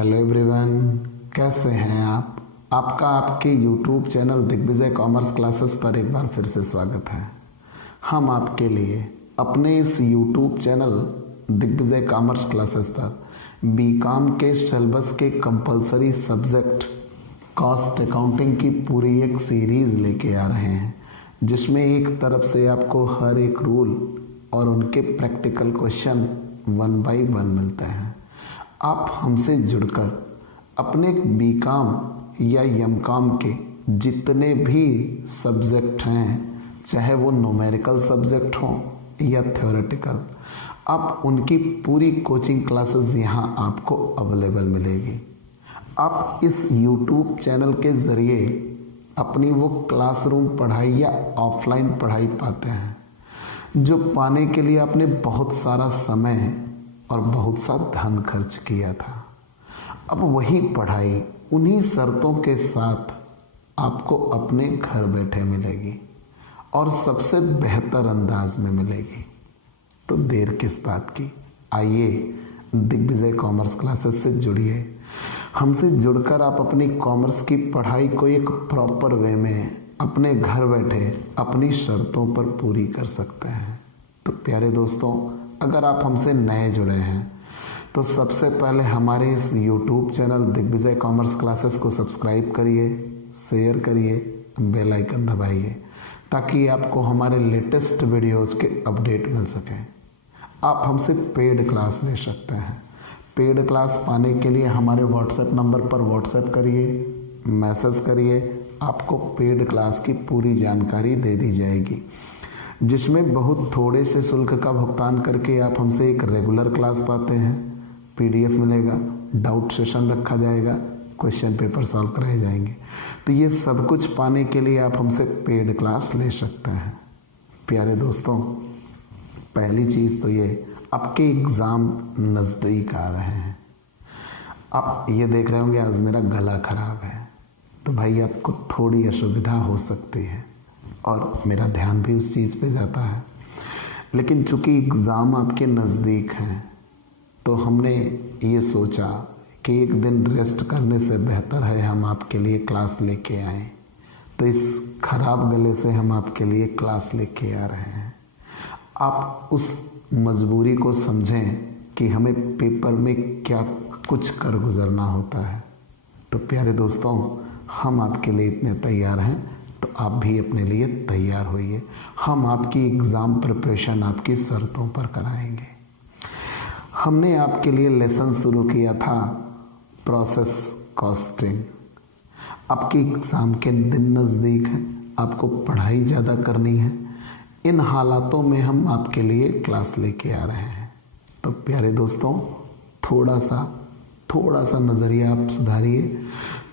Hello everyone, कैसे हैं आप? आपका आपके YouTube channel Digvijay commerce classes पर एक बार फिर से स्वागत है। हम आपके लिए अपने इस YouTube channel Digvijay commerce classes पर बीकॉम के सिलेबस के कंपलसरी सब्जेक्ट कॉस्ट अकाउंटिंग की पूरी एक सीरीज़ लेके आ रहे हैं, जिसमें एक तरफ से आपको हर एक रूल और उनके प्रैक्टिकल क्वेश्चन 1 बाय 1 मिलते हैं। आप हमसे जुड़कर अपने बीकॉम या एमकॉम के जितने भी सब्जेक्ट हैं, चाहे वो न्यूमेरिकल सब्जेक्ट हो या थ्योरेटिकल, आप उनकी पूरी कोचिंग क्लासेस यहाँ आपको अवेलेबल मिलेगी। आप इस यूट्यूब चैनल के ज़रिए अपनी वो क्लासरूम पढ़ाई या ऑफलाइन पढ़ाई पाते हैं, जो पाने के लिए आपने बहुत सारा समय और बहुत सा धन खर्च किया था। अब वही पढ़ाई उन्हीं शर्तों के साथ आपको अपने घर बैठे मिलेगी और सबसे बेहतर अंदाज में मिलेगी। तो देर किस बात की, आइए दिग्विजय कॉमर्स क्लासेस से जुड़िए। हमसे जुड़कर आप अपनी कॉमर्स की पढ़ाई को एक प्रॉपर वे में अपने घर बैठे अपनी शर्तों पर पूरी कर सकते हैं। तो प्यारे दोस्तों, अगर आप हमसे नए जुड़े हैं तो सबसे पहले हमारे इस YouTube channel Digvijay commerce classes को सब्सक्राइब करिए, शेयर करिए, बेल आइकन दबाइए, ताकि आपको हमारे लेटेस्ट वीडियोस के अपडेट मिल सकें। आप हमसे पेड क्लास ले सकते हैं। पेड क्लास पाने के लिए हमारे व्हाट्सएप नंबर पर व्हाट्सएप करिए, मैसेज करिए, आपको पेड क्लास की पूरी जानकारी दे दी जाएगी, जिसमें बहुत थोड़े से शुल्क का भुगतान करके आप हमसे एक रेगुलर क्लास पाते हैं। PDF मिलेगा, डाउट सेशन रखा जाएगा, क्वेश्चन पेपर सॉल्व कराए जाएंगे। तो ये सब कुछ पाने के लिए आप हमसे पेड क्लास ले सकते हैं। प्यारे दोस्तों, पहली चीज़ तो ये, आपके एग्ज़ाम नज़दीक आ रहे हैं। आप ये देख रहे होंगे आज मेरा गला ख़राब है, तो भाई आपको थोड़ी असुविधा हो सकती है और मेरा ध्यान भी उस चीज़ पे जाता है। लेकिन चूँकि एग्ज़ाम आपके नज़दीक हैं, तो हमने ये सोचा कि एक दिन रेस्ट करने से बेहतर है हम आपके लिए क्लास लेके आएँ। तो इस खराब गले से हम आपके लिए क्लास लेके आ रहे हैं। आप उस मजबूरी को समझें कि हमें पेपर में क्या कुछ कर गुजरना होता है। तो प्यारे दोस्तों, हम आपके लिए इतने तैयार हैं, तो आप भी अपने लिए तैयार होइए। हम आपकी एग्ज़ाम प्रिपरेशन आपकी शर्तों पर कराएंगे। हमने आपके लिए लेसन शुरू किया था प्रोसेस कॉस्टिंग। आपके एग्ज़ाम के दिन नज़दीक हैं, आपको पढ़ाई ज़्यादा करनी है। इन हालातों में हम आपके लिए क्लास लेके आ रहे हैं। तो प्यारे दोस्तों, थोड़ा सा नज़रिया आप सुधारिए,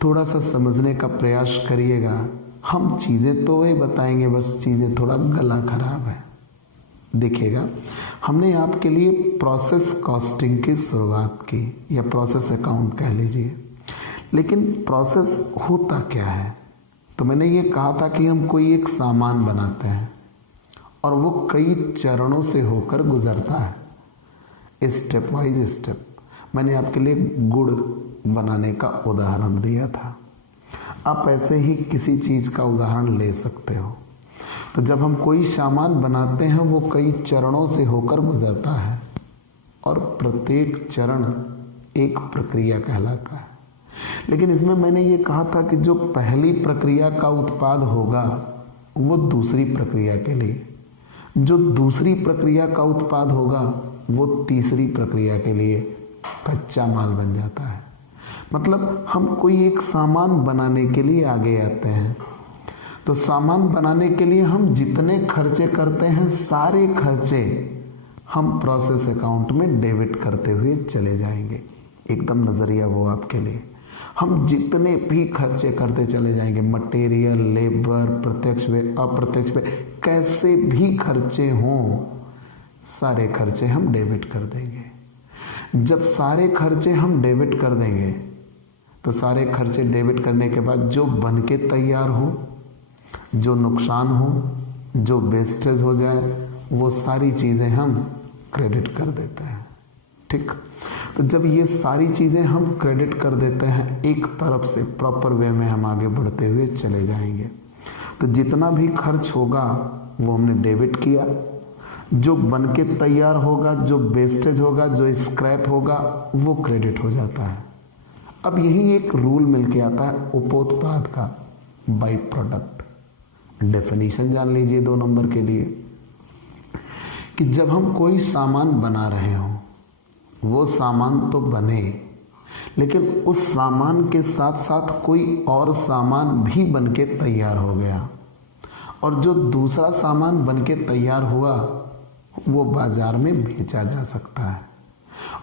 थोड़ा सा समझने का प्रयास करिएगा। हम चीज़ें तो वही बताएंगे, बस चीज़ें थोड़ा गला खराब है। देखिएगा, हमने आपके लिए प्रोसेस कॉस्टिंग की शुरुआत की, या प्रोसेस अकाउंट कह लीजिए। लेकिन प्रोसेस होता क्या है? तो मैंने ये कहा था कि हम कोई एक सामान बनाते हैं और वो कई चरणों से होकर गुजरता है, स्टेप वाइज स्टेप। मैंने आपके लिए गुड़ बनाने का उदाहरण दिया था। आप ऐसे ही किसी चीज़ का उदाहरण ले सकते हो। तो जब हम कोई सामान बनाते हैं, वो कई चरणों से होकर गुजरता है और प्रत्येक चरण एक प्रक्रिया कहलाता है। लेकिन इसमें मैंने ये कहा था कि जो पहली प्रक्रिया का उत्पाद होगा वो दूसरी प्रक्रिया के लिए, जो दूसरी प्रक्रिया का उत्पाद होगा वो तीसरी प्रक्रिया के लिए कच्चा माल बन जाता है। मतलब हम कोई एक सामान बनाने के लिए आगे आते हैं, तो सामान बनाने के लिए हम जितने खर्चे करते हैं, सारे खर्चे हम प्रोसेस अकाउंट में डेबिट करते हुए चले जाएंगे। एकदम नज़रिया वो आपके लिए। हम जितने भी खर्चे करते चले जाएंगे, मटेरियल, लेबर, प्रत्यक्ष व्यय, अप्रत्यक्ष व्यय, कैसे भी खर्चे हों, सारे खर्चे हम डेबिट कर देंगे। जब सारे खर्चे हम डेबिट कर देंगे, तो सारे खर्चे डेबिट करने के बाद जो बन के तैयार हो, जो नुकसान हो, जो वेस्टेज हो जाए, वो सारी चीज़ें हम क्रेडिट कर देते हैं। ठीक, तो जब ये सारी चीज़ें हम क्रेडिट कर देते हैं एक तरफ से, प्रॉपर वे में हम आगे बढ़ते हुए चले जाएंगे। तो जितना भी खर्च होगा वो हमने डेबिट किया, जो बन के तैयार होगा, जो वेस्टेज होगा, जो स्क्रैप होगा, वो क्रेडिट हो जाता है। अब यही एक रूल मिल के आता है उपोत्पाद का, बाई प्रोडक्ट। डेफिनेशन जान लीजिए 2 नंबर के लिए, कि जब हम कोई सामान बना रहे हो, वो सामान तो बने, लेकिन उस सामान के साथ साथ कोई और सामान भी बन के तैयार हो गया, और जो दूसरा सामान बन के तैयार हुआ वो बाजार में बेचा जा सकता है,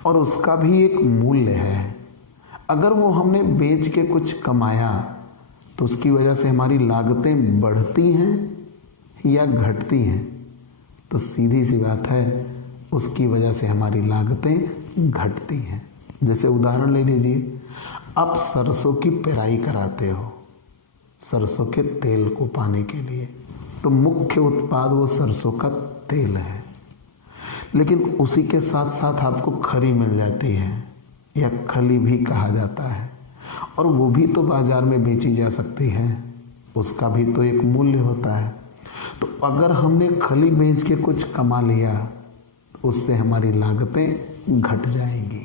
और उसका भी एक मूल्य है। अगर वो हमने बेच के कुछ कमाया तो उसकी वजह से हमारी लागतें बढ़ती हैं या घटती हैं? तो सीधी सी बात है, उसकी वजह से हमारी लागतें घटती हैं। जैसे उदाहरण ले लीजिए, आप सरसों की पेराई कराते हो सरसों के तेल को पाने के लिए, तो मुख्य उत्पाद वो सरसों का तेल है, लेकिन उसी के साथ साथ आपको खरी मिल जाती है, या खली भी कहा जाता है, और वो भी तो बाजार में बेची जा सकती है, उसका भी तो एक मूल्य होता है। तो अगर हमने खली बेच के कुछ कमा लिया, उससे हमारी लागतें घट जाएंगी।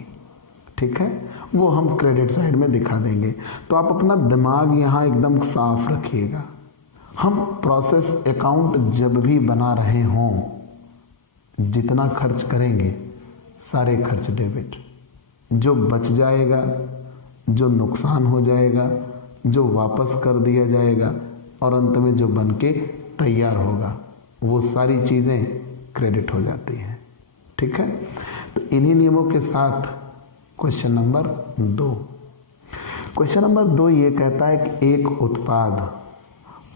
ठीक है, वो हम क्रेडिट साइड में दिखा देंगे। तो आप अपना दिमाग यहाँ एकदम साफ रखिएगा। हम प्रोसेस अकाउंट जब भी बना रहे हों, जितना खर्च करेंगे सारे खर्च डेबिट, जो बच जाएगा, जो नुकसान हो जाएगा, जो वापस कर दिया जाएगा, और अंत में जो बन के तैयार होगा, वो सारी चीज़ें क्रेडिट हो जाती हैं। ठीक है, तो इन्हीं नियमों के साथ क्वेश्चन नंबर 2। क्वेश्चन नंबर 2 ये कहता है कि एक उत्पाद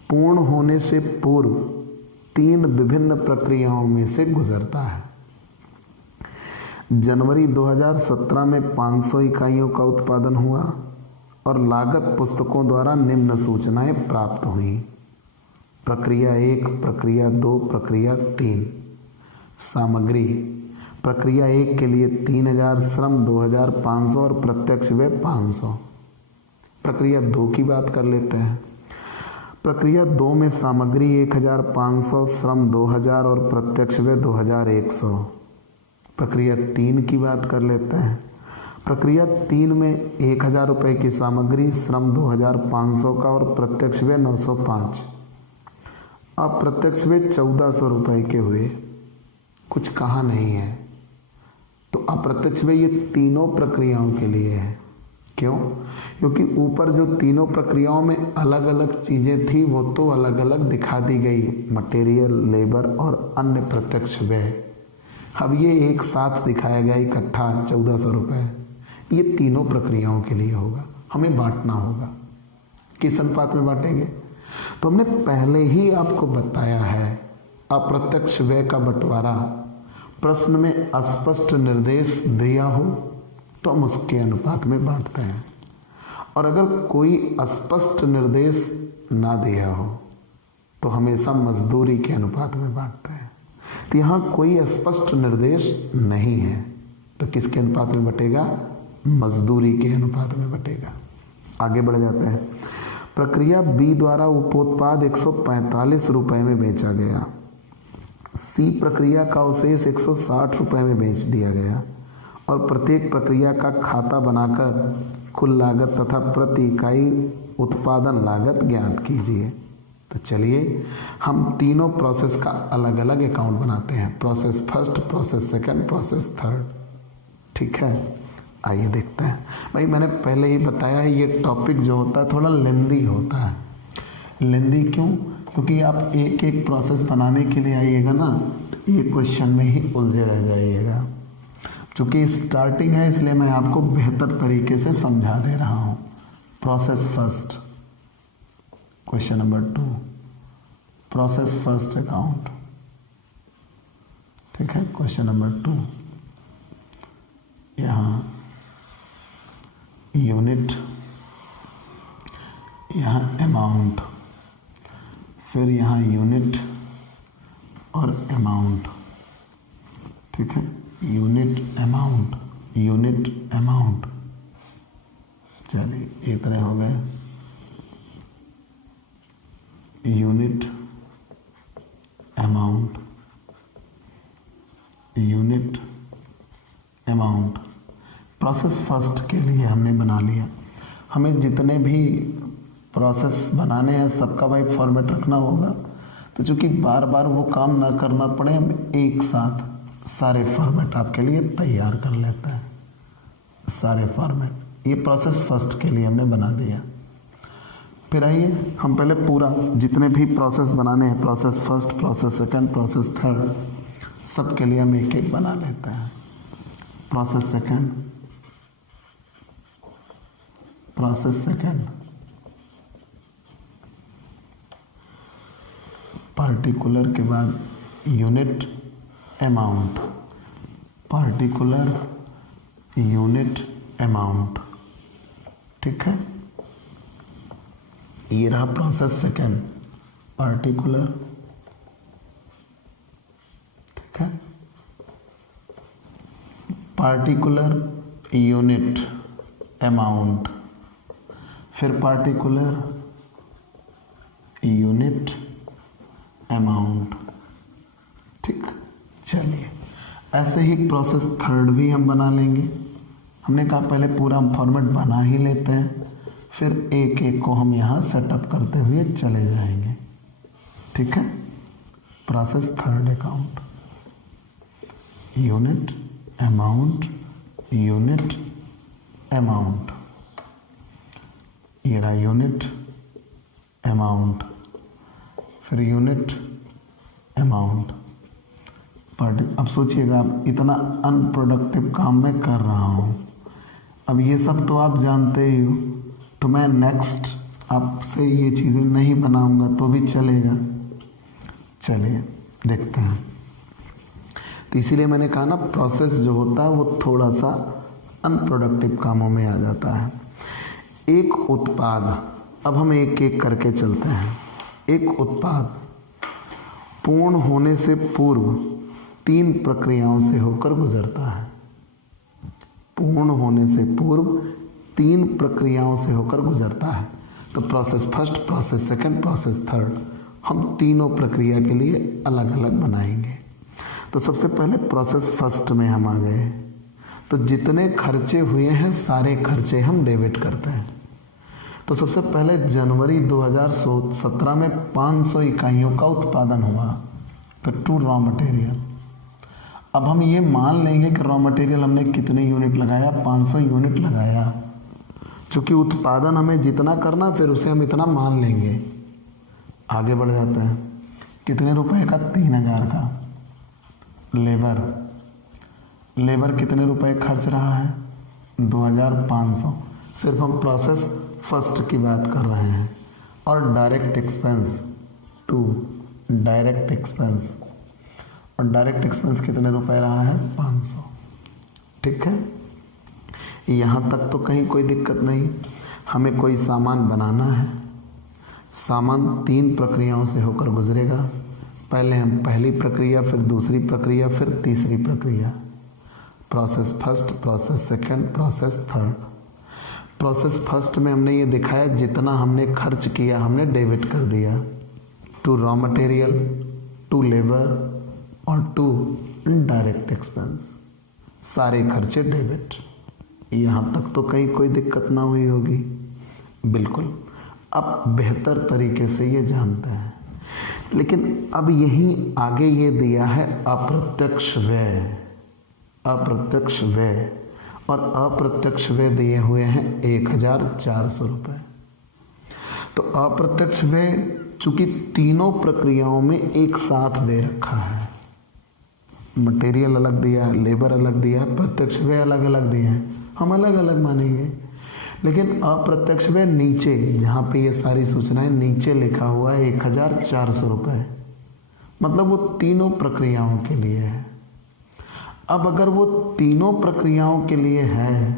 पूर्ण होने से पूर्व 3 विभिन्न प्रक्रियाओं में से गुजरता है। जनवरी 2017 में 500 इकाइयों का उत्पादन हुआ और लागत पुस्तकों द्वारा निम्न सूचनाएं प्राप्त हुई। प्रक्रिया 1, प्रक्रिया 2, प्रक्रिया 3। सामग्री, प्रक्रिया 1 के लिए 3000, श्रम 2500 और प्रत्यक्ष व्यय 500। प्रक्रिया 2 की बात कर लेते हैं। प्रक्रिया 2 में सामग्री 1500, श्रम 2000 और प्रत्यक्ष व्यय 2100। प्रक्रिया 3 की बात कर लेते हैं। प्रक्रिया 3 में 1000 रुपये की सामग्री, श्रम 2500 का और प्रत्यक्ष व्यय 905। अप्रत्यक्ष व्यय 1400 रुपये के हुए, कुछ कहा नहीं है। तो अप्रत्यक्ष व्यय ये तीनों प्रक्रियाओं के लिए है। क्यों? क्योंकि ऊपर जो तीनों प्रक्रियाओं में अलग अलग चीज़ें थी वो तो अलग अलग दिखा दी गई, मटेरियल, लेबर और अन्य प्रत्यक्ष व्यय। अब ये एक साथ दिखाया गया इकट्ठा 1400 रुपये, ये तीनों प्रक्रियाओं के लिए होगा। हमें बांटना होगा। किस अनुपात में बांटेंगे? तो हमने पहले ही आपको बताया है, अप्रत्यक्ष व्यय का बंटवारा प्रश्न में स्पष्ट निर्देश दिया हो तो हम उसके अनुपात में बांटते हैं, और अगर कोई स्पष्ट निर्देश ना दिया हो तो हमेशा मजदूरी के अनुपात में बांटते हैं। तो यहाँ कोई स्पष्ट निर्देश नहीं है, तो किसके अनुपात में बटेगा? मजदूरी के अनुपात में बटेगा। आगे बढ़ जाते हैं। प्रक्रिया बी द्वारा उपोत्पाद 145 रुपये में बेचा गया। सी प्रक्रिया का अवशेष 160 रुपये में बेच दिया गया, और प्रत्येक प्रक्रिया का खाता बनाकर कुल लागत तथा प्रति इकाई उत्पादन लागत ज्ञात कीजिए। तो चलिए हम तीनों प्रोसेस का अलग अलग अकाउंट बनाते हैं, process first, process second, process third. ठीक है, आइए देखते हैं। भाई मैंने पहले ही बताया है, ये टॉपिक जो होता है थोड़ा लेंदी होता है। लेंदी क्यों? क्योंकि आप एक एक प्रोसेस बनाने के लिए आइएगा ना, तो एक क्वेश्चन में ही उलझे रह जाइएगा। चूँकि स्टार्टिंग है इसलिए मैं आपको बेहतर तरीके से समझा दे रहा हूँ। Process first, question number 2, process first account. ठीक है, क्वेश्चन नंबर 2, यहाँ यूनिट, यहाँ अमाउंट, फिर यहाँ यूनिट और अमाउंट। ठीक है, यूनिट, अमाउंट यूनिट अमाउंट। चलिए इतने हो गए। Unit amount, unit amount process first के लिए हमने बना लिया। हमें जितने भी प्रोसेस बनाने हैं सबका भाई फॉर्मेट रखना होगा, तो चूंकि बार बार वो काम ना करना पड़े हम एक साथ सारे फॉर्मेट आपके लिए तैयार कर लेते हैं। सारे फॉर्मेट ये प्रोसेस फर्स्ट के लिए हमने बना दिया। फिर आइए हम पहले पूरा जितने भी प्रोसेस बनाने हैं, process first, process second, process third, सब के लिए हम एक एक बना लेते हैं। Process second, process second, particular के बाद unit amount, particular unit amount. ठीक है, ये रहा प्रोसेस सेकंड, पार्टिकुलर। ठीक है, पार्टिकुलर यूनिट अमाउंट, फिर पार्टिकुलर यूनिट अमाउंट। ठीक, चलिए ऐसे ही प्रोसेस थर्ड भी हम बना लेंगे। हमने कहा पहले पूरा हम फॉर्मेट बना ही लेते हैं, फिर एक एक को हम यहाँ सेटअप करते हुए चले जाएंगे। ठीक है, process third account, unit amount, unit amount, ये रहा यूनिट अमाउंट, फिर यूनिट अमाउंट। अब सोचिएगा आप इतना अनप्रोडक्टिव काम मैं कर रहा हूँ, अब ये सब तो आप जानते ही हो, तो मैं नेक्स्ट आपसे ये चीज़ें नहीं बनाऊंगा तो भी चलेगा। चलिए देखते हैं। तो इसीलिए मैंने कहा ना प्रोसेस जो होता है वो थोड़ा सा अनप्रोडक्टिव कामों में आ जाता है। एक उत्पाद, अब हम एक एक करके चलते हैं। एक उत्पाद पूर्ण होने से पूर्व 3 प्रक्रियाओं से होकर गुजरता है। पूर्ण होने से पूर्व 3 प्रक्रियाओं से होकर गुजरता है। तो process first, process second, process third, हम तीनों प्रक्रिया के लिए अलग अलग बनाएंगे। तो सबसे पहले प्रोसेस फर्स्ट में हम आ गए, तो जितने खर्चे हुए हैं सारे खर्चे हम डेबिट करते हैं। तो सबसे पहले जनवरी 2017 में 500 इकाइयों का उत्पादन हुआ, तो टू रॉ मटेरियल। अब हम ये मान लेंगे कि रॉ मटेरियल हमने कितने यूनिट लगाया, 500 यूनिट लगाया। चूँकि उत्पादन हमें जितना करना फिर उसे हम इतना मान लेंगे। आगे बढ़ जाते हैं, कितने रुपए का, 3000 का। लेबर कितने रुपए खर्च रहा है, 2500। सिर्फ हम प्रोसेस फर्स्ट की बात कर रहे हैं। और डायरेक्ट एक्सपेंस, 2 डायरेक्ट एक्सपेंस, और डायरेक्ट एक्सपेंस कितने रुपए रहा है, 500। ठीक है, यहाँ तक तो कहीं कोई दिक्कत नहीं। हमें कोई सामान बनाना है, सामान 3 प्रक्रियाओं से होकर गुजरेगा। पहले हम पहली प्रक्रिया, फिर दूसरी प्रक्रिया, फिर तीसरी प्रक्रिया। Process first, process second, process third. Process first में हमने ये दिखाया जितना हमने खर्च किया हमने डेबिट कर दिया, to raw material, to labour और टू डायरेक्ट एक्सपेंस, सारे खर्चे डेबिट। यहाँ तक तो कहीं कोई दिक्कत ना हुई होगी, बिल्कुल। अब बेहतर तरीके से ये जानते हैं, लेकिन अब यहीं आगे ये दिया है अप्रत्यक्ष व्यय। अप्रत्यक्ष व्यय, और अप्रत्यक्ष व्यय दिए हुए हैं 1400 रुपये। तो अप्रत्यक्ष व्यय चूंकि तीनों प्रक्रियाओं में एक साथ दे रखा है, मटेरियल अलग दिया है, लेबर अलग दिया है, प्रत्यक्ष व्यय अलग अलग दिए हैं, हम अलग अलग मानेंगे। लेकिन अप्रत्यक्ष व्यय नीचे, जहाँ पे ये सारी सूचनाएं नीचे लिखा हुआ है 1400 रुपये, मतलब वो तीनों प्रक्रियाओं के लिए है। अब अगर वो तीनों प्रक्रियाओं के लिए है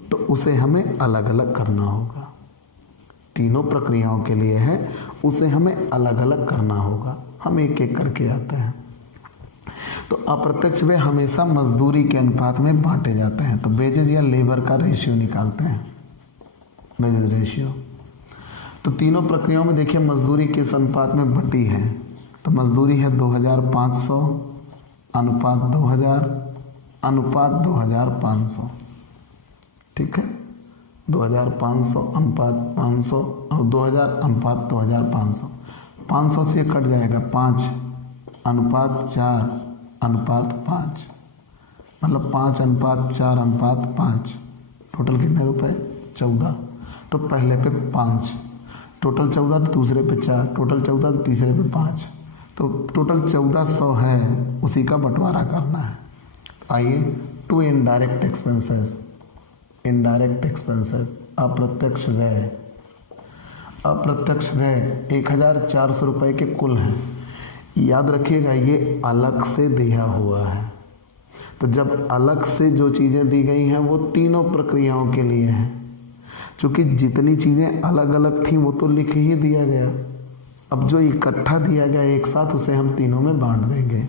तो उसे हमें अलग अलग करना होगा। तीनों प्रक्रियाओं के लिए है, उसे हमें अलग अलग करना होगा। हम एक एक करके आते हैं। तो अप्रत्यक्ष व्यय हमेशा मजदूरी के अनुपात में बांटे जाते हैं। तो वेजेज या लेबर का रेशियो निकालते हैं, वेजेज रेशियो। तो तीनों प्रक्रियाओं में देखिए मजदूरी किस अनुपात में बटी है। तो मजदूरी है 2500 अनुपात 2000 अनुपात 2500, ठीक है। 2500 अनुपात 500 और 2000 अनुपात 2500। 500 से कट जाएगा 5 अनुपात 4 अनुपात 5, मतलब 5 अनुपात 4 अनुपात 5। टोटल कितने रुपए? 14। तो पहले पे 5, टोटल 14, तो दूसरे पे 4, टोटल 14, तो तीसरे पे 5, तो टोटल 1400 है, उसी का बंटवारा करना है। आइए to indirect expenses, indirect expenses अप्रत्यक्ष व्यय। अप्रत्यक्ष व्यय 1400 रुपये के कुल हैं। याद रखिएगा ये अलग से दिया हुआ है। तो जब अलग से जो चीज़ें दी गई हैं वो तीनों प्रक्रियाओं के लिए हैं, क्योंकि जितनी चीज़ें अलग अलग थी वो तो लिख ही दिया गया। अब जो इकट्ठा दिया गया एक साथ, उसे हम तीनों में बांट देंगे।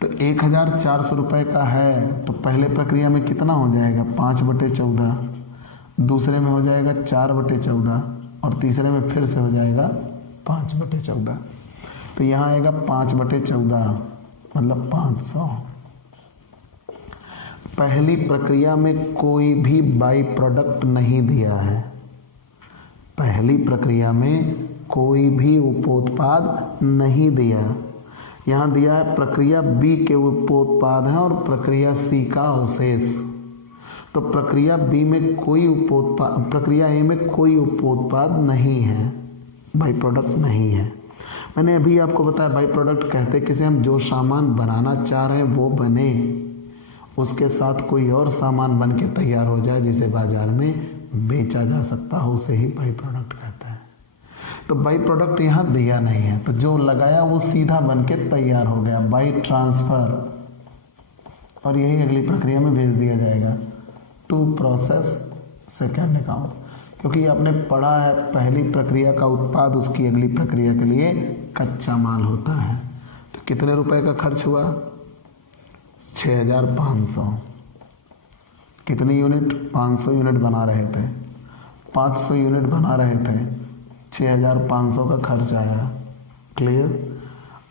तो 1400 रुपये का है, तो पहले प्रक्रिया में कितना हो जाएगा? 5/14, दूसरे में हो जाएगा 4/14 और तीसरे में फिर से हो जाएगा 5/14। तो यहाँ आएगा 5/14 मतलब 500। पहली प्रक्रिया में कोई भी बाई प्रोडक्ट नहीं दिया है। पहली प्रक्रिया में कोई भी उपोत्पाद नहीं दिया। यहाँ दिया है प्रक्रिया बी के उपोत्पाद हैं और प्रक्रिया सी का अवशेष। तो प्रक्रिया बी में कोई उपोत्पाद, प्रक्रिया ए में कोई उपोत्पाद नहीं है, बाई प्रोडक्ट नहीं है। मैंने अभी आपको बताया बाई प्रोडक्ट कहते किसे हम जो सामान बनाना चाह रहे हैं वो बने, उसके साथ कोई और सामान बन के तैयार हो जाए जिसे बाजार में बेचा जा सकता हो, उसे ही बाई प्रोडक्ट कहते हैं। तो बाई प्रोडक्ट यहाँ दिया नहीं है, तो जो लगाया वो सीधा बन के तैयार हो गया बाई ट्रांसफ़र, और यही अगली प्रक्रिया में भेज दिया जाएगा टू प्रोसेस सेकेंड अकाउंट। क्योंकि आपने पढ़ा है पहली प्रक्रिया का उत्पाद उसकी अगली प्रक्रिया के लिए कच्चा माल होता है। तो कितने रुपए का खर्च हुआ? 6500। कितनी यूनिट? 500 यूनिट बना रहे थे, 500 यूनिट बना रहे थे, 6500 का खर्च आया। क्लियर?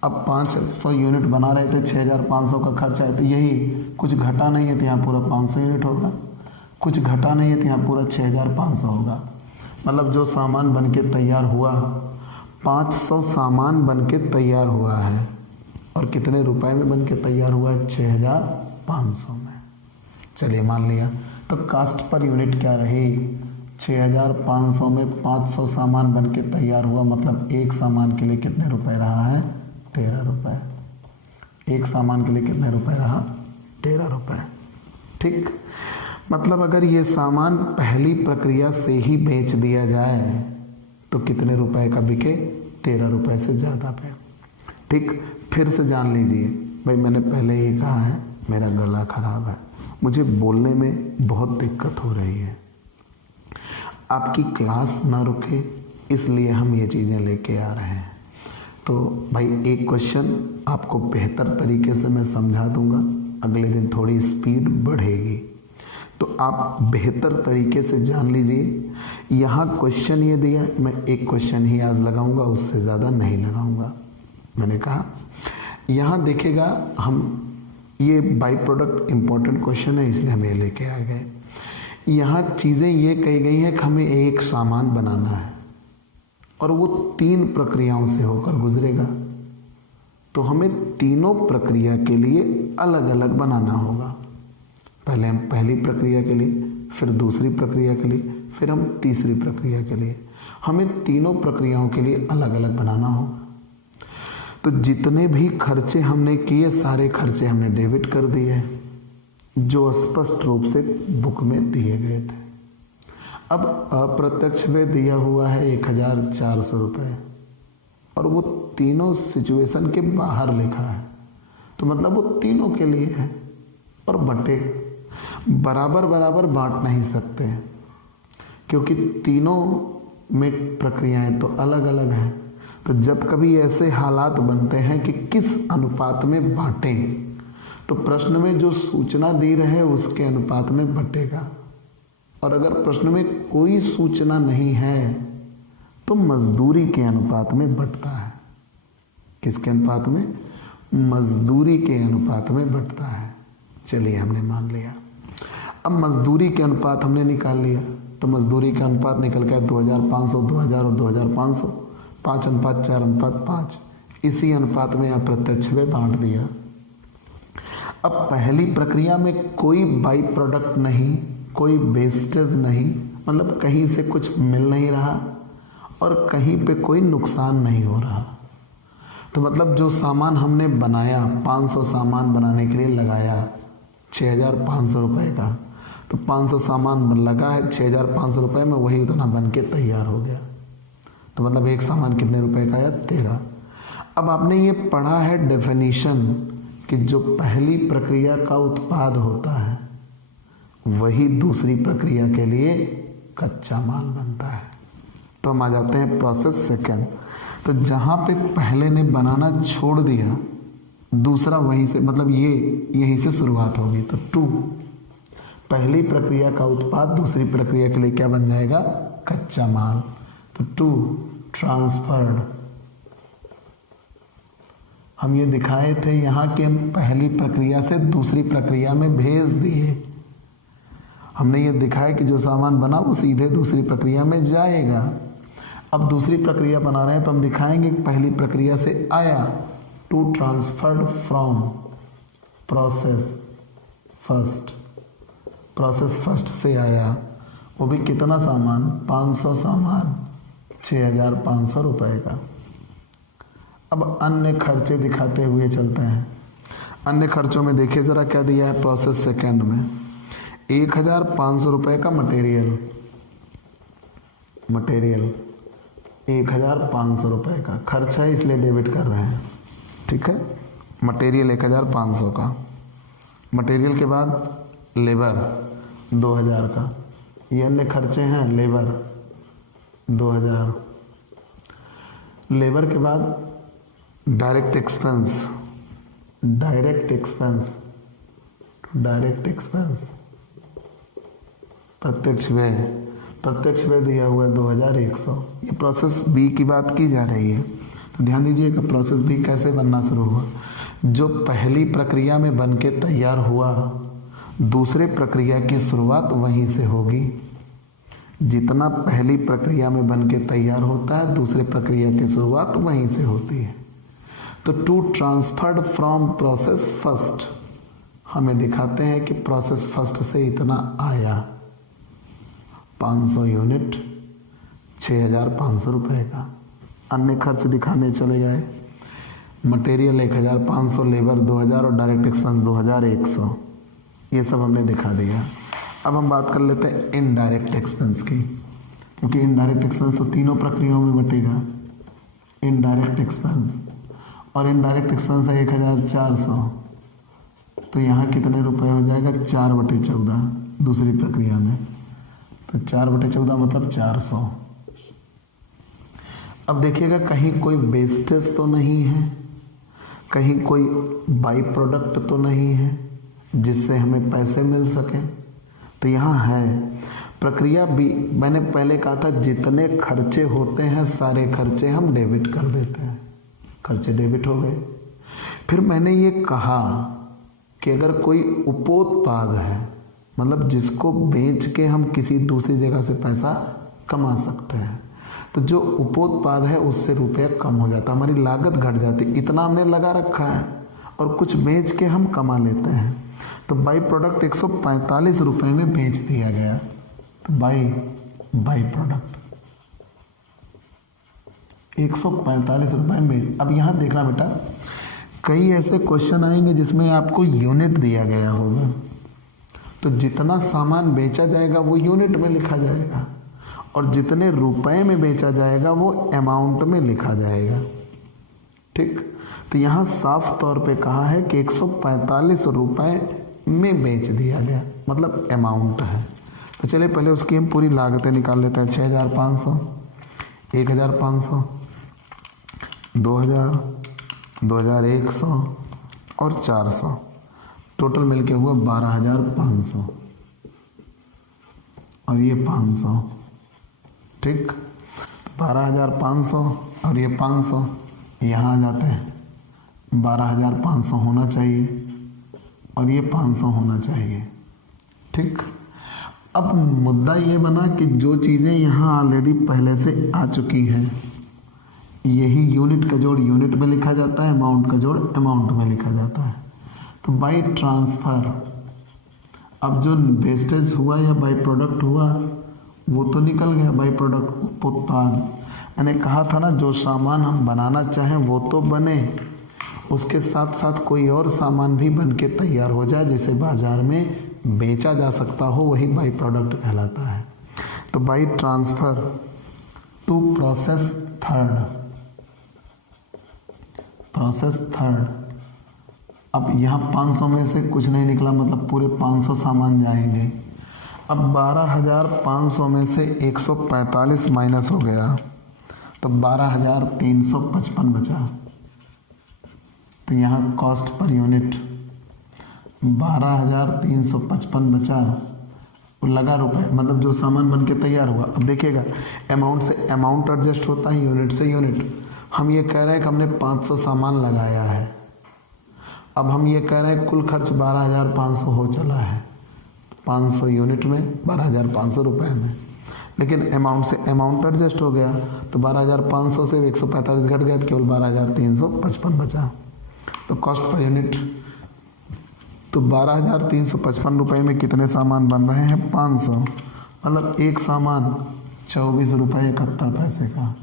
अब 500 यूनिट बना रहे थे, 6500 का खर्च आया, तो यही कुछ घटा नहीं है तो यहाँ पूरा 500 यूनिट होगा, कुछ घटा नहीं है तो यहाँ पूरा 6500 होगा। मतलब जो सामान बन के तैयार हुआ 500 सामान बन के तैयार हुआ है, और कितने रुपए में बन के तैयार हुआ है? 6500 में। चलिए मान लिया, तो कास्ट पर यूनिट क्या रही? 6500 में 500 सामान बन के तैयार हुआ, मतलब एक सामान के लिए कितने रुपए रहा है? 13 रुपये। एक सामान के लिए कितने रुपए रहा? 13 रुपये। ठीक, मतलब अगर ये सामान पहली प्रक्रिया से ही बेच दिया जाए तो कितने रुपए का बिके? 13 रुपये से ज़्यादा पे। ठीक, फिर से जान लीजिए भाई, मैंने पहले ही कहा है मेरा गला खराब है, मुझे बोलने में बहुत दिक्कत हो रही है। आपकी क्लास ना रुके इसलिए हम ये चीज़ें लेके आ रहे हैं। तो भाई एक क्वेश्चन आपको बेहतर तरीके से मैं समझा दूंगा, अगले दिन थोड़ी स्पीड बढ़ेगी, तो आप बेहतर तरीके से जान लीजिए। यहाँ क्वेश्चन ये दिया, मैं एक क्वेश्चन ही आज लगाऊंगा, उससे ज़्यादा नहीं लगाऊंगा। मैंने कहा यहाँ देखेगा, हम ये बाई प्रोडक्ट इम्पोर्टेंट क्वेश्चन है इसलिए हम ये लेके आ गए। यहाँ चीज़ें ये कही गई हैं कि हमें एक सामान बनाना है और वो 3 प्रक्रियाओं से होकर गुजरेगा, तो हमें तीनों प्रक्रिया के लिए अलग अलग बनाना होगा। पहले हम पहली प्रक्रिया के लिए, फिर दूसरी प्रक्रिया के लिए, फिर हम तीसरी प्रक्रिया के लिए, हमें तीनों प्रक्रियाओं के लिए अलग अलग बनाना होगा। तो जितने भी खर्चे हमने किए सारे खर्चे हमने डेबिट कर दिए जो स्पष्ट रूप से बुक में दिए गए थे। अब अप्रत्यक्ष व्यय दिया हुआ है 1400 रुपये, और वो तीनों सिचुएशन के बाहर लिखा है, तो मतलब वो तीनों के लिए है, और बटे बराबर बराबर बांट नहीं सकते क्योंकि तीनों में प्रक्रियाएं तो अलग अलग हैं। तो जब कभी ऐसे हालात बनते हैं कि किस अनुपात में बांटें, तो प्रश्न में जो सूचना दी रहे उसके अनुपात में बटेगा, और अगर प्रश्न में कोई सूचना नहीं है तो मजदूरी के अनुपात में बटता है। किसके अनुपात में? मजदूरी के अनुपात में बटता है। चलिए हमने मान लिया। अब मजदूरी के अनुपात हमने निकाल लिया, तो मजदूरी का अनुपात निकल गया 2500, 2000 और 2500, 5:4:5। इसी अनुपात में अप्रत्यक्ष व्यय बांट दिया। अब पहली प्रक्रिया में कोई बाई प्रोडक्ट नहीं, कोई वेस्टेज नहीं, मतलब कहीं से कुछ मिल नहीं रहा और कहीं पे कोई नुकसान नहीं हो रहा। तो मतलब जो सामान हमने बनाया, 500 सामान बनाने के लिए लगाया 6500 रुपये का, तो 500 सामान लगा है 6500 रुपये में, वही उतना बन के तैयार हो गया। तो मतलब एक सामान कितने रुपए का है? 13। अब आपने ये पढ़ा है डेफिनेशन कि जो पहली प्रक्रिया का उत्पाद होता है वही दूसरी प्रक्रिया के लिए कच्चा माल बनता है। तो हम आ जाते हैं प्रोसेस सेकंड। तो जहाँ पे पहले ने बनाना छोड़ दिया, दूसरा वहीं से, मतलब ये यहीं से शुरुआत होगी। तो 2, पहली प्रक्रिया का उत्पाद दूसरी प्रक्रिया के लिए क्या बन जाएगा? कच्चा माल। तो 2 ट्रांसफर्ड। हम ये दिखाए थे यहाँ कि हम पहली प्रक्रिया से दूसरी प्रक्रिया में भेज दिए। हमने ये दिखाया कि जो सामान बना वो सीधे दूसरी प्रक्रिया में जाएगा। अब दूसरी प्रक्रिया बना रहे हैं तो हम दिखाएंगे कि पहली प्रक्रिया से आया। 2 transferred from process first. Process first से आया, वो भी कितना सामान? 500 सामान, 6500 रुपये का। अब अन्य खर्चे दिखाते हुए चलते हैं। अन्य खर्चों में देखिए ज़रा क्या दिया है प्रोसेस सेकंड में। 1500 रुपये का मटेरियल 1500 रुपये का खर्च है, इसलिए डेबिट कर रहे हैं। ठीक है, मटेरियल 1500 का। मटेरियल के बाद लेबर 2000 का, ये अन्य खर्चे हैं। लेबर 2000। लेबर के बाद डायरेक्ट एक्सपेंस प्रत्यक्ष व्यय दिया हुआ है 2100। ये प्रोसेस बी की बात की जा रही है। तो ध्यान दीजिएगा प्रोसेस बी कैसे बनना शुरू हुआ। जो पहली प्रक्रिया में बन के तैयार हुआ, दूसरे प्रक्रिया की शुरुआत वहीं से होगी। जितना पहली प्रक्रिया में बन के तैयार होता है, दूसरे प्रक्रिया की शुरुआत वहीं से होती है। तो 2 ट्रांसफर्ड फ्रॉम प्रोसेस फर्स्ट, हमें दिखाते हैं कि प्रोसेस फर्स्ट से इतना आया 500 यूनिट 6500 रुपये का। अन्य खर्च दिखाने चले गए। मटेरियल 1500, लेबर 2000 और डायरेक्ट एक्सपेंस 2100। ये सब हमने दिखा दिया। अब हम बात कर लेते हैं इनडायरेक्ट एक्सपेंस की, क्योंकि इनडायरेक्ट एक्सपेंस तो तीनों प्रक्रियाओं में बटेगा। इनडायरेक्ट एक्सपेंस, और इनडायरेक्ट एक्सपेंस है 1400, तो यहाँ कितने रुपए हो जाएगा? 4/14 दूसरी प्रक्रिया में। तो 4/14 मतलब 400। अब देखिएगा कहीं कोई वेस्टेज तो नहीं है, कहीं कोई बाई प्रोडक्ट तो नहीं है जिससे हमें पैसे मिल सकें। तो यहाँ है प्रक्रिया बी। मैंने पहले कहा था जितने खर्चे होते हैं सारे खर्चे हम डेबिट कर देते हैं। खर्चे डेबिट हो गए। फिर मैंने ये कहा कि अगर कोई उपोत्पाद है, मतलब जिसको बेच के हम किसी दूसरी जगह से पैसा कमा सकते हैं, तो जो उपोत्पाद है उससे रुपया कम हो जाता, हमारी लागत घट जाती। इतना हमने लगा रखा है और कुछ बेच के हम कमा लेते हैं। तो बाई प्रोडक्ट 145 रुपये में बेच दिया गया। तो बाई प्रोडक्ट 145 रुपये में। अब यहाँ देखना बेटा, कई ऐसे क्वेश्चन आएंगे जिसमें आपको यूनिट दिया गया होगा, तो जितना सामान बेचा जाएगा वो यूनिट में लिखा जाएगा और जितने रुपए में बेचा जाएगा वो अमाउंट में लिखा जाएगा। ठीक, तो यहाँ साफ तौर पे कहा है कि 145 रुपये में बेच दिया गया, मतलब अमाउंट है। तो चलिए पहले उसकी हम पूरी लागतें निकाल लेते हैं। 6500, 1500, 2000, 2100 और 400। टोटल मिलके हुआ 12,500 और ये 500। ठीक, 12,500 और ये 500 यहाँ आ जाते हैं। 12,500 होना चाहिए और ये 500 होना चाहिए। ठीक, अब मुद्दा ये बना कि जो चीज़ें यहाँ ऑलरेडी पहले से आ चुकी हैं, यही यूनिट का जोड़ यूनिट में लिखा जाता है, अमाउंट का जोड़ अमाउंट में लिखा जाता है। तो बाई ट्रांसफ़र अब जो वेस्टेज हुआ या बाई प्रोडक्ट हुआ वो तो निकल गया, बाई प्रोडक्ट उत्पाद। मैंने कहा था ना, जो सामान हम बनाना चाहें वो तो बने, उसके साथ साथ कोई और सामान भी बन के तैयार हो जाए जिसे बाजार में बेचा जा सकता हो, वही बाई प्रोडक्ट कहलाता है। तो by transfer to process third. अब यहाँ 500 में से कुछ नहीं निकला, मतलब पूरे 500 सामान जाएंगे। अब 12,500 में से 145 माइनस हो गया तो 12,355 बचा। तो यहाँ कॉस्ट पर यूनिट 12,355 बचा, लगा रुपए, मतलब जो सामान बन के तैयार हुआ। अब देखिएगा, अमाउंट से अमाउंट एडजस्ट होता है, यूनिट से यूनिट। हम ये कह रहे हैं कि हमने 500 सामान लगाया है, अब हम ये कह रहे हैं कुल खर्च 12,500 हो चला है, 500 यूनिट में 12,500 रुपये में, लेकिन अमाउंट से अमाउंट एडजस्ट हो गया तो 12,500 से 145 घट गया तो केवल 12,355 बचा। तो कॉस्ट पर यूनिट, तो 12,355 रुपये में कितने सामान बन रहे हैं? 500, मतलब एक सामान 24 रुपये 71 पैसे का।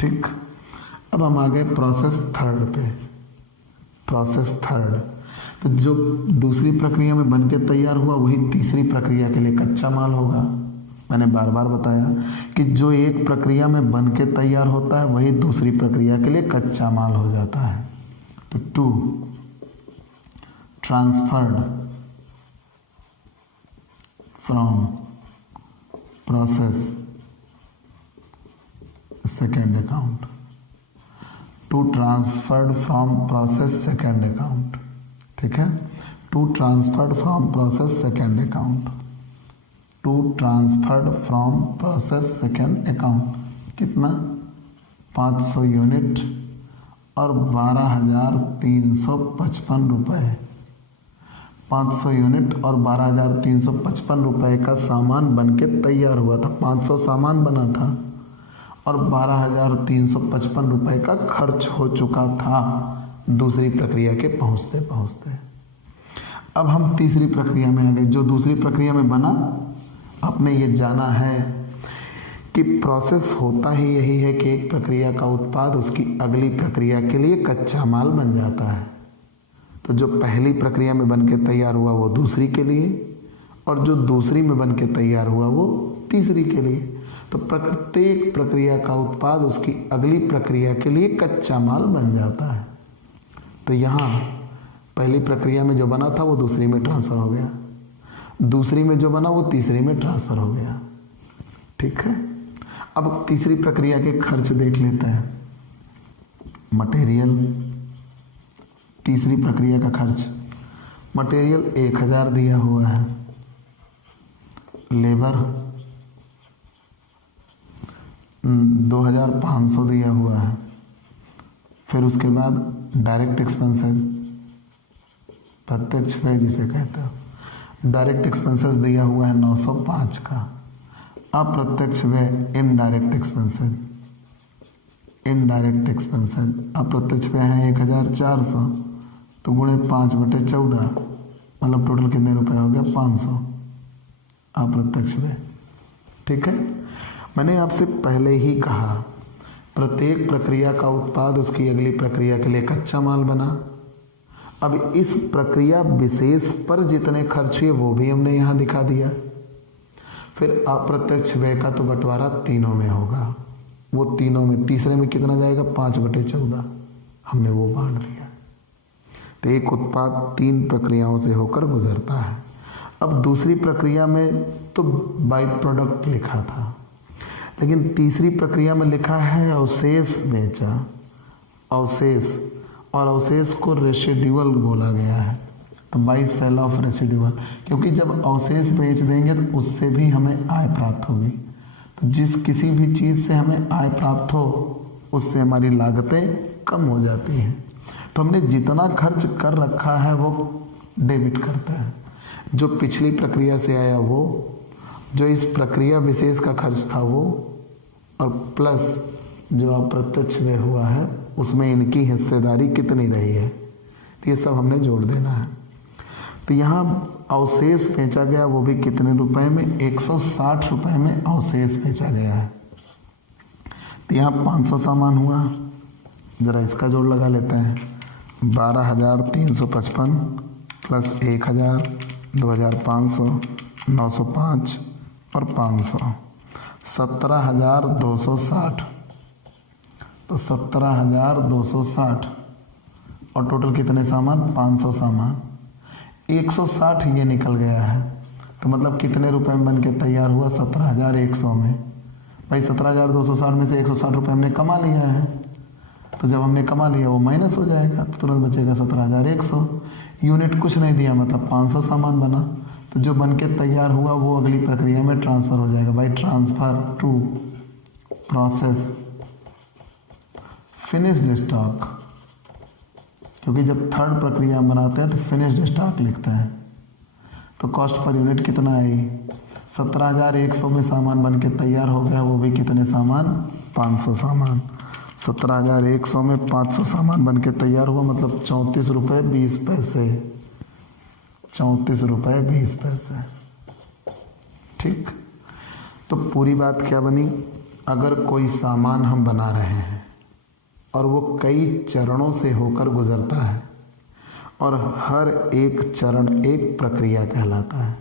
ठीक, अब हम आ गए प्रोसेस थर्ड पे। प्रोसेस थर्ड, तो जो दूसरी प्रक्रिया में बनके तैयार हुआ वही तीसरी प्रक्रिया के लिए कच्चा माल होगा। मैंने बार बार बताया कि जो एक प्रक्रिया में बनके तैयार होता है वही दूसरी प्रक्रिया के लिए कच्चा माल हो जाता है। तो to transferred from process second account to transferred from process second account. ठीक है, to transferred from process second account, to transferred from process second account. कितना? 500 यूनिट और 12,355 रुपये। 500 यूनिट और 12,355 रुपये का सामान बनके तैयार हुआ था। 500 सामान बना था और 12,355 रुपये का खर्च हो चुका था दूसरी प्रक्रिया के पहुंचते पहुंचते। अब हम तीसरी प्रक्रिया में आ गए। जो दूसरी प्रक्रिया में बना, आपने ये जाना है कि प्रोसेस होता ही यही है कि एक प्रक्रिया का उत्पाद उसकी अगली प्रक्रिया के लिए कच्चा माल बन जाता है। तो जो पहली प्रक्रिया में बनके तैयार हुआ वो दूसरी के लिए, और जो दूसरी में बनके तैयार हुआ वो तीसरी के लिए। तो प्रत्येक प्रक्रिया का उत्पाद उसकी अगली प्रक्रिया के लिए कच्चा माल बन जाता है। तो यहाँ पहली प्रक्रिया में जो बना था वो दूसरी में ट्रांसफ़र हो गया, दूसरी में जो बना वो तीसरी में ट्रांसफ़र हो गया। ठीक है, अब तीसरी प्रक्रिया के खर्च देख लेते हैं। मटेरियल, तीसरी प्रक्रिया का खर्च, मटेरियल 1,000 दिया हुआ है, लेबर 2,500 दिया हुआ है, फिर उसके बाद डायरेक्ट एक्सपेंसेस, प्रत्यक्ष व्यय जिसे कहते हो, डायरेक्ट एक्सपेंसेस दिया हुआ है 905 का, अप्रत्यक्ष व्यय इनडायरेक्ट एक्सपेंसेस, इनडायरेक्ट एक्सपेंसेस अप्रत्यक्ष व्यय है 1,400, तो गुणे 5/14, मतलब टोटल कितने रुपए हो गया? 500 अप्रत्यक्ष व्यय। ठीक है, मैंने आपसे पहले ही कहा प्रत्येक प्रक्रिया का उत्पाद उसकी अगली प्रक्रिया के लिए कच्चा माल बना। अब इस प्रक्रिया विशेष पर जितने खर्च हुए वो भी हमने यहाँ दिखा दिया। फिर अप्रत्यक्ष व्यय का तो बंटवारा तीनों में होगा, वो तीनों में तीसरे में कितना जाएगा? 5/14, हमने वो बांट दिया। तो एक उत्पाद 3 प्रक्रियाओं से होकर गुजरता है। अब दूसरी प्रक्रिया में तो बाई प्रोडक्ट लिखा था, लेकिन तीसरी प्रक्रिया में लिखा है अवशेष बेचा। अवशेष, और अवशेष को रेसिडुअल बोला गया है। तो बाई सेल ऑफ रेसिडुअल, क्योंकि जब अवशेष बेच देंगे तो उससे भी हमें आय प्राप्त होगी। तो जिस किसी भी चीज़ से हमें आय प्राप्त हो उससे हमारी लागतें कम हो जाती हैं। तो हमने जितना खर्च कर रखा है वो डेबिट करता है, जो पिछली प्रक्रिया से आया वो, जो इस प्रक्रिया विशेष का खर्च था वो, और प्लस जो अप्रत्यक्ष व्यय हुआ है उसमें इनकी हिस्सेदारी कितनी रही है, तो ये सब हमने जोड़ देना है। तो यहाँ अवशेष बेचा गया, वो भी कितने रुपए में, 160 रुपए में अवशेष बेचा गया है। तो यहाँ 500 सामान हुआ, ज़रा इसका जोड़ लगा लेते हैं, 12,355 प्लस 1,000, 2,500, 905 और 500, 17,260। तो 17,260 और टोटल कितने सामान, 500 सामान, 160 ये निकल गया है। तो मतलब कितने रुपए में बन के तैयार हुआ, 17,100 में। भाई 17,260 में से 160 रुपये हमने कमा लिया है, तो जब हमने कमा लिया वो माइनस हो जाएगा, तो तुरंत बचेगा 17,100। यूनिट कुछ नहीं दिया, मतलब 500 सामान बना, तो जो बन के तैयार हुआ वो अगली प्रक्रिया में ट्रांसफ़र हो जाएगा। भाई transfer to process finished stock, क्योंकि जब थर्ड प्रक्रिया हम बनाते हैं तो फिनिश्ड स्टॉक लिखते हैं। तो कॉस्ट पर यूनिट कितना आई, 17,100 में सामान बन के तैयार हो गया, वो भी कितने सामान, 500 सामान। 17,100 में 500 सामान बन के तैयार हुआ, मतलब 34 रुपये 20 पैसे, 34 रुपये 20 पैसे। ठीक, तो पूरी बात क्या बनी, अगर कोई सामान हम बना रहे हैं और वो कई चरणों से होकर गुजरता है और हर एक चरण एक प्रक्रिया कहलाता है,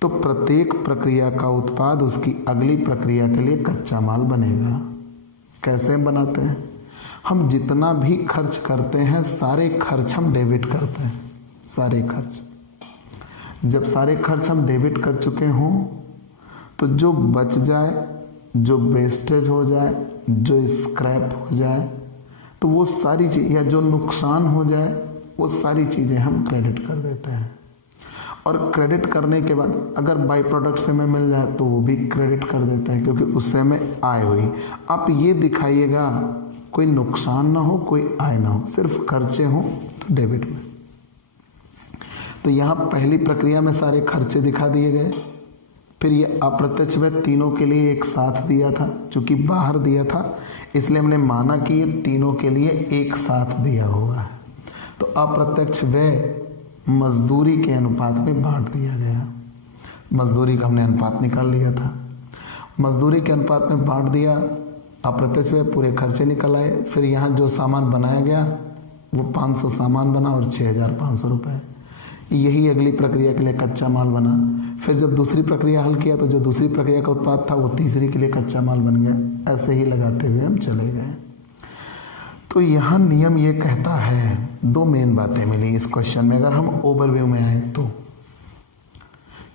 तो प्रत्येक प्रक्रिया का उत्पाद उसकी अगली प्रक्रिया के लिए कच्चा माल बनेगा। कैसे बनाते हैं, हम जितना भी खर्च करते हैं सारे खर्च हम डेबिट करते हैं, सारे खर्च। जब सारे खर्च हम डेबिट कर चुके हों तो जो बच जाए, जो वेस्टेज हो जाए, जो स्क्रैप हो जाए, तो वो सारी चीज़, या जो नुकसान हो जाए वो सारी चीज़ें हम क्रेडिट कर देते हैं। और क्रेडिट करने के बाद अगर बाई प्रोडक्ट से हमें मिल जाए तो वो भी क्रेडिट कर देते हैं, क्योंकि उससे हमें आय हुई। आप ये दिखाइएगा कोई नुकसान ना हो, कोई आय ना हो, सिर्फ खर्चे हों तो डेबिट में। तो यहाँ पहली प्रक्रिया में सारे खर्चे दिखा दिए गए, फिर ये अप्रत्यक्ष व्यय तीनों के लिए एक साथ दिया था, चूंकि बाहर दिया था इसलिए हमने माना कि ये तीनों के लिए एक साथ दिया हुआ है। तो अप्रत्यक्ष व्यय मजदूरी के अनुपात में बांट दिया गया, मजदूरी का हमने अनुपात निकाल लिया था, मजदूरी के अनुपात में बांट दिया, अप्रत्यक्ष व्यय पूरे खर्चे निकल आए। फिर यहाँ जो सामान बनाया गया वो 500 सामान बना और 6,500 रुपये, यही अगली प्रक्रिया के लिए कच्चा माल बना। फिर जब दूसरी प्रक्रिया हल किया तो जो दूसरी प्रक्रिया का उत्पाद था वो तीसरी के लिए कच्चा माल बन गया। ऐसे ही लगाते हुए हम चले गए। तो यहाँ नियम ये कहता है, दो मेन बातें मिली इस क्वेश्चन में, अगर हम ओवरव्यू में आए तो,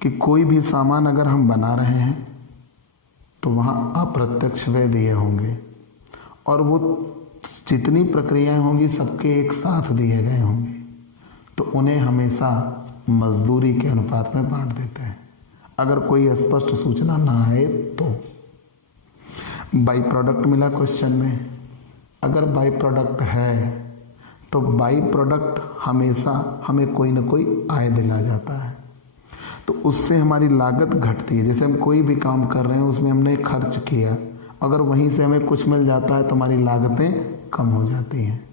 कि कोई भी सामान अगर हम बना रहे हैं तो वहाँ अप्रत्यक्ष व्यय दिए होंगे और वो जितनी प्रक्रियाएं होंगी सबके एक साथ दिए गए होंगे, तो उन्हें हमेशा मजदूरी के अनुपात में बांट देते हैं। अगर कोई स्पष्ट सूचना ना है तो बाई प्रोडक्ट मिला क्वेश्चन में, अगर बाई प्रोडक्ट है तो बाई प्रोडक्ट हमेशा हमें कोई ना कोई आय दिला जाता है, तो उससे हमारी लागत घटती है। जैसे हम कोई भी काम कर रहे हैं उसमें हमने खर्च किया, अगर वहीं से हमें कुछ मिल जाता है तो हमारी लागतें कम हो जाती हैं,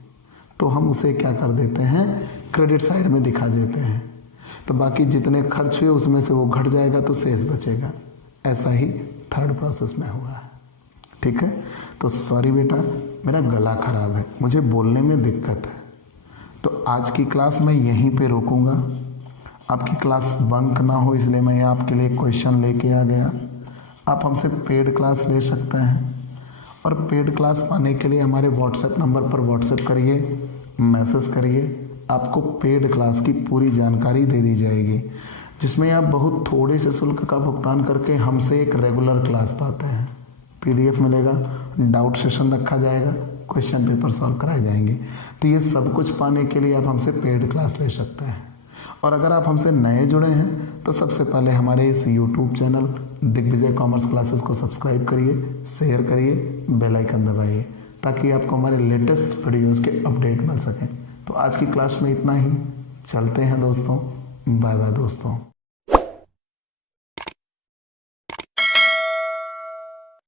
तो हम उसे क्या कर देते हैं, क्रेडिट साइड में दिखा देते हैं। तो बाकी जितने खर्च हुए उसमें से वो घट जाएगा तो शेष बचेगा। ऐसा ही थर्ड प्रोसेस में हुआ है। ठीक है, तो सॉरी बेटा, मेरा गला खराब है, मुझे बोलने में दिक्कत है, तो आज की क्लास मैं यहीं पे रोकूंगा। आपकी क्लास बंक ना हो इसलिए मैं आपके लिए क्वेश्चन लेके आ गया। आप हमसे पेड क्लास ले सकते हैं, और पेड क्लास पाने के लिए हमारे व्हाट्सएप नंबर पर व्हाट्सएप करिए, मैसेज करिए, आपको पेड क्लास की पूरी जानकारी दे दी जाएगी, जिसमें आप बहुत थोड़े से शुल्क का भुगतान करके हमसे एक रेगुलर क्लास पाते हैं। PDF मिलेगा, डाउट सेशन रखा जाएगा, क्वेश्चन पेपर सॉल्व कराए जाएंगे। तो ये सब कुछ पाने के लिए आप हमसे पेड क्लास ले सकते हैं। और अगर आप हमसे नए जुड़े हैं तो सबसे पहले हमारे इस YouTube channel Digvijay commerce classes को सब्सक्राइब करिए, शेयर करिए, बेल आइकन दबाइए ताकि आपको हमारे लेटेस्ट वीडियोज़ के अपडेट मिल सकें। तो आज की क्लास में इतना ही। चलते हैं दोस्तों, बाय बाय दोस्तों।